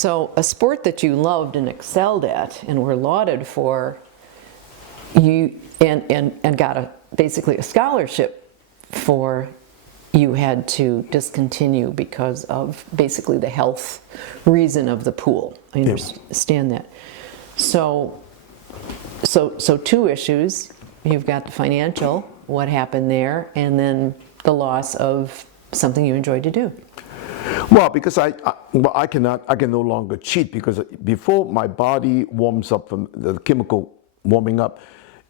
So a sport that you loved and excelled at and were lauded for, you and got basically a scholarship for, you had to discontinue because of basically the health reason of the pool. I understand that. So two issues. You've got the financial, what happened there, and then the loss of something you enjoyed to do. Well, because I can no longer cheat, because before my body warms up from the chemical warming up,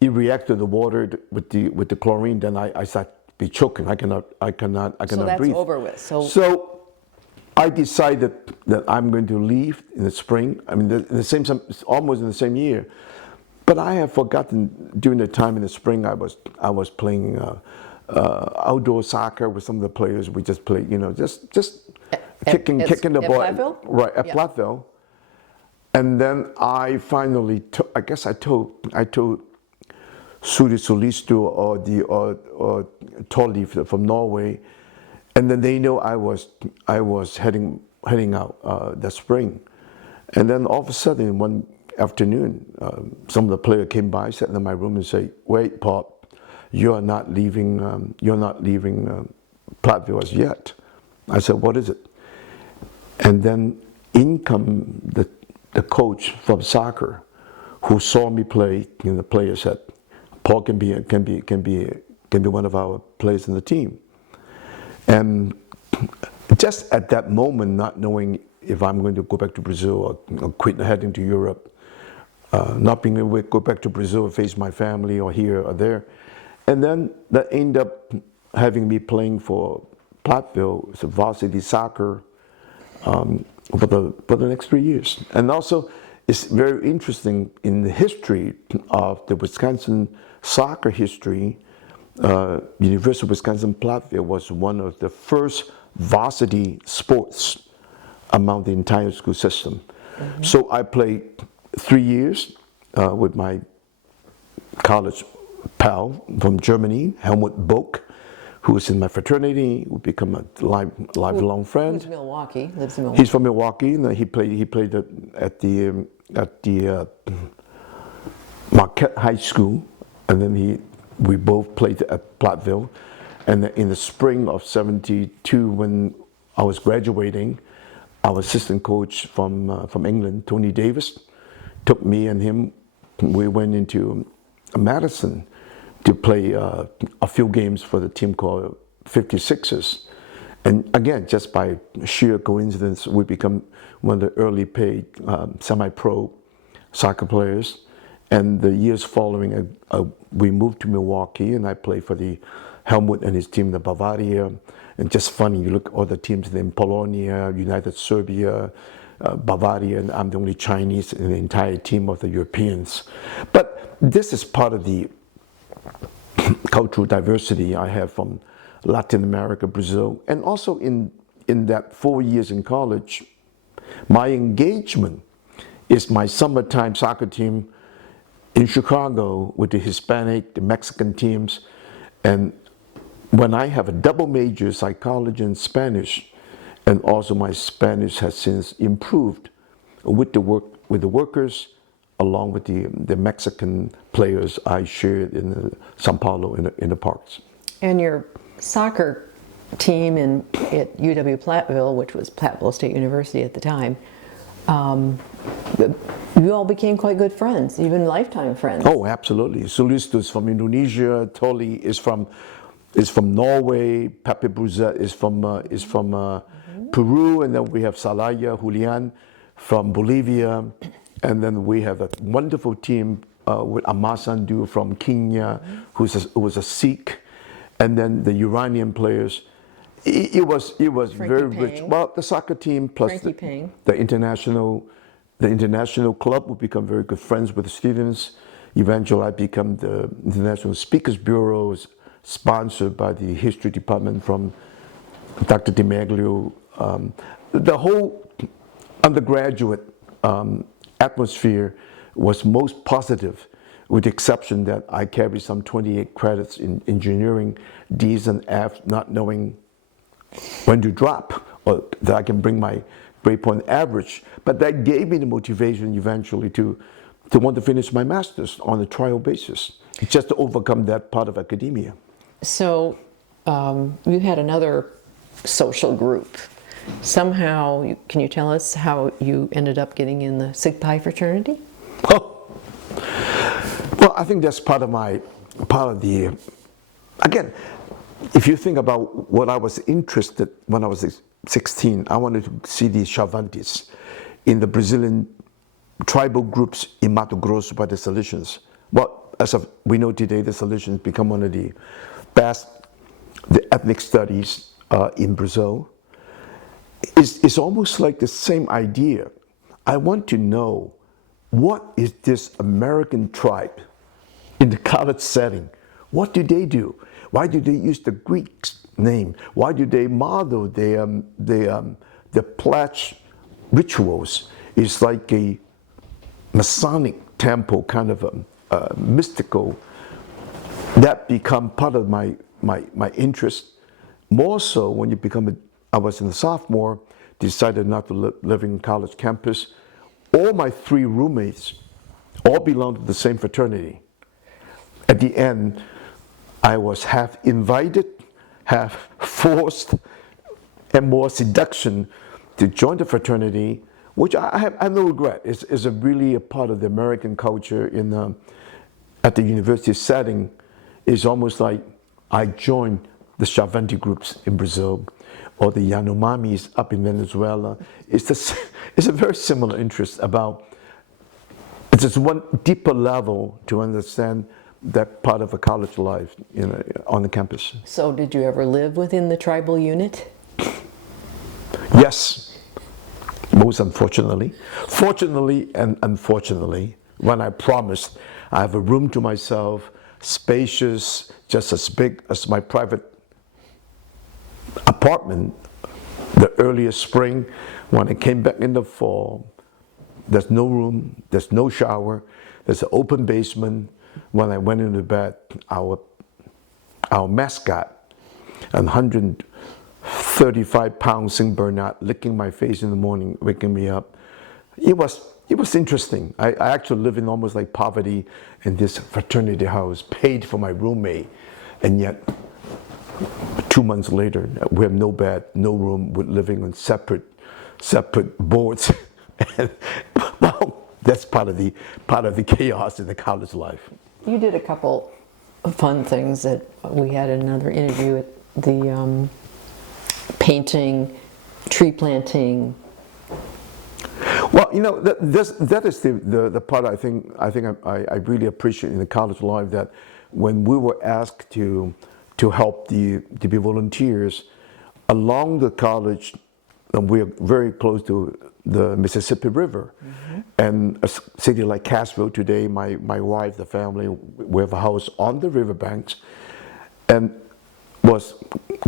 it reacts to the water with the chlorine. Then I start to be choking. I cannot So that's breathe. over with. So I decided that I'm going to leave in the spring. I mean, almost in the same year. But I have forgotten during the time in the spring I was playing outdoor soccer with some of the players. We just played, just kicking the ball. At Platteville? Right, at Platteville. And then I finally, I told Suri Solisto or Tolly from Norway, and then they know I was heading out that spring. And then all of a sudden one afternoon, some of the players came by, sat in my room and say, "Wait, Pop, you're not leaving Platteville as yet." I said, "What is it?" And then in come the coach from soccer, who saw me play. The player said, "Paul can be one of our players in the team." And just at that moment, not knowing if I'm going to go back to Brazil or quit heading to Europe, not being able to go back to Brazil and face my family or here or there, and then that ended up having me playing for Platteville, so varsity soccer, for the next 3 years. And also, it's very interesting in the history of the Wisconsin soccer history. University of Wisconsin-Platteville was one of the first varsity sports among the entire school system. Mm-hmm. So I played 3 years with my college pal from Germany, Helmut Bock, who was in my fraternity, who became a lifelong friend. Lives in Milwaukee. He's from Milwaukee, and he played at the Marquette High School, and then we both played at Platteville. And in the spring of '72, when I was graduating, our assistant coach from England, Tony Davis, took me and him. We went into Madison to play a few games for the team called 56ers. And again, just by sheer coincidence, we become one of the early paid semi-pro soccer players. And the years following, we moved to Milwaukee, and I played for the Helmut and his team, the Bavaria. And just funny, you look at all the teams in Polonia, United Serbia, Bavaria, and I'm the only Chinese in the entire team of the Europeans. But this is part of the cultural diversity I have from Latin America, Brazil, and also in that 4 years in college, my engagement is my summertime soccer team in Chicago with the Hispanic, the Mexican teams. And when I have a double major, psychology and Spanish, and also my Spanish has since improved with the workers, along with the Mexican players I shared in Sao Paulo in the parks. And your soccer team at UW-Platteville, which was Platteville State University at the time, you all became quite good friends, even lifetime friends. Oh, absolutely. Sulisto is from Indonesia. Toli is from Norway. Pepe Bruza is from Peru, and then we have Salaya Julian from Bolivia, and then we have a wonderful team with Amar Sandhu from Kenya, who was a Sikh, and then the Iranian players. It was very rich. Well, the soccer team plus the international club would become very good friends with the students. Eventually, I become the International Speakers Bureau, sponsored by the history department from Dr. DiMaglio. The whole undergraduate atmosphere was most positive, with the exception that I carried some 28 credits in engineering, D's and F's, not knowing when to drop, or that I can bring my grade point average, but that gave me the motivation eventually to want to finish my master's on a trial basis, just to overcome that part of academia. So you had another social group. Somehow, can you tell us how you ended up getting in the Sig Pi fraternity? Oh. Well, I think that's part of the, again, if you think about what I was interested when I was 16, I wanted to see the Chavantes in the Brazilian tribal groups in Mato Grosso by the Salesians. Well, as of we know today, the Salesians become one of the best ethnic studies in Brazil. It's almost like the same idea. I want to know, what is this American tribe in the college setting? What do they do? Why do they use the Greek name? Why do they model the pledge rituals? It's like a Masonic temple, kind of a mystical, that become part of my interest. More so when you become I was in a sophomore, decided not to live in college campus. All my 3 roommates all belonged to the same fraternity. At the end, I was half invited, half forced, and more seduction to join the fraternity, which I have no regret. It's really a part of the American culture at the university setting. It's almost like I joined the Chavante groups in Brazil, or the Yanomamis up in Venezuela. It's a very similar interest about, it's just one deeper level to understand that part of a college life, on the campus. So did you ever live within the tribal unit? Yes, most unfortunately. Fortunately and unfortunately, when I promised I have a room to myself, spacious, just as big as my private apartment, the earliest spring, when I came back in the fall, there's no room, there's no shower, there's an open basement. When I went into bed, our mascot, a 135-pound Saint Bernard, licking my face in the morning, waking me up. It was interesting. I actually live in almost like poverty in this fraternity house, paid for my roommate, and yet 2 months later, we have no bed, no room, we're living on separate boards. And, well, that's part of the chaos in the college life. You did a couple of fun things that we had in another interview at the painting, tree planting. Well, that is the part I think I really appreciate in the college life, that when we were asked to help to be volunteers along the college, and we're very close to the Mississippi River. Mm-hmm. And a city like Cassville today, my wife, the family, we have a house on the riverbanks, and was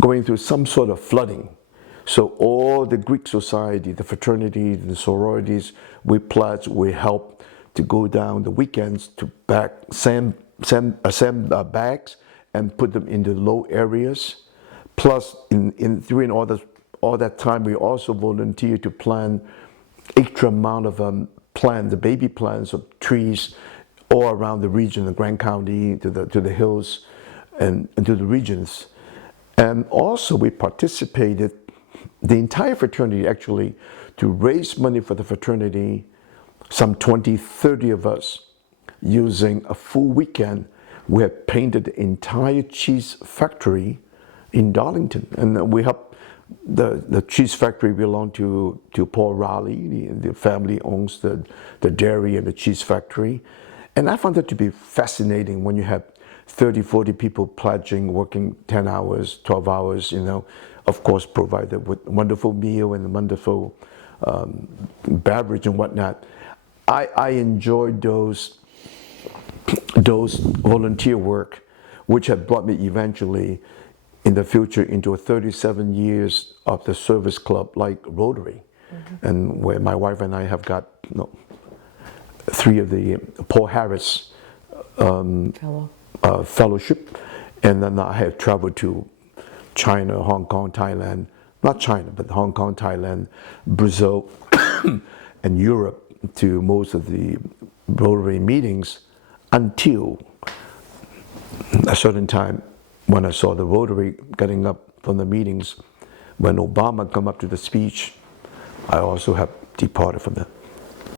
going through some sort of flooding. So all the Greek society, the fraternity, the sororities, we pledged, we helped to go down the weekends to sand bags and put them in the low areas. Plus, during all that time, we also volunteered to plant extra amount of the baby plants of trees all around the region, the Grand County, to the hills, and to the regions. And also, we participated, the entire fraternity actually, to raise money for the fraternity, some 20, 30 of us, using a full weekend. We had painted the entire cheese factory in Darlington, and we helped. The cheese factory belonged to Paul Raleigh. The family owns the dairy and the cheese factory. And I found that to be fascinating when you have 30, 40 people pledging, working 10 hours, 12 hours, of course provided with a wonderful meal and a wonderful beverage and whatnot. I enjoyed those volunteer work, which had brought me eventually in the future into 37 years of the service club like Rotary. Mm-hmm. And where my wife and I have got 3 of the Paul Harris fellowship, and then I have traveled to China, Hong Kong, Thailand, not China, but Hong Kong, Thailand, Brazil, and Europe to most of the Rotary meetings until a certain time when I saw the Rotary getting up from the meetings. When Obama come up to the speech, I also have departed from it.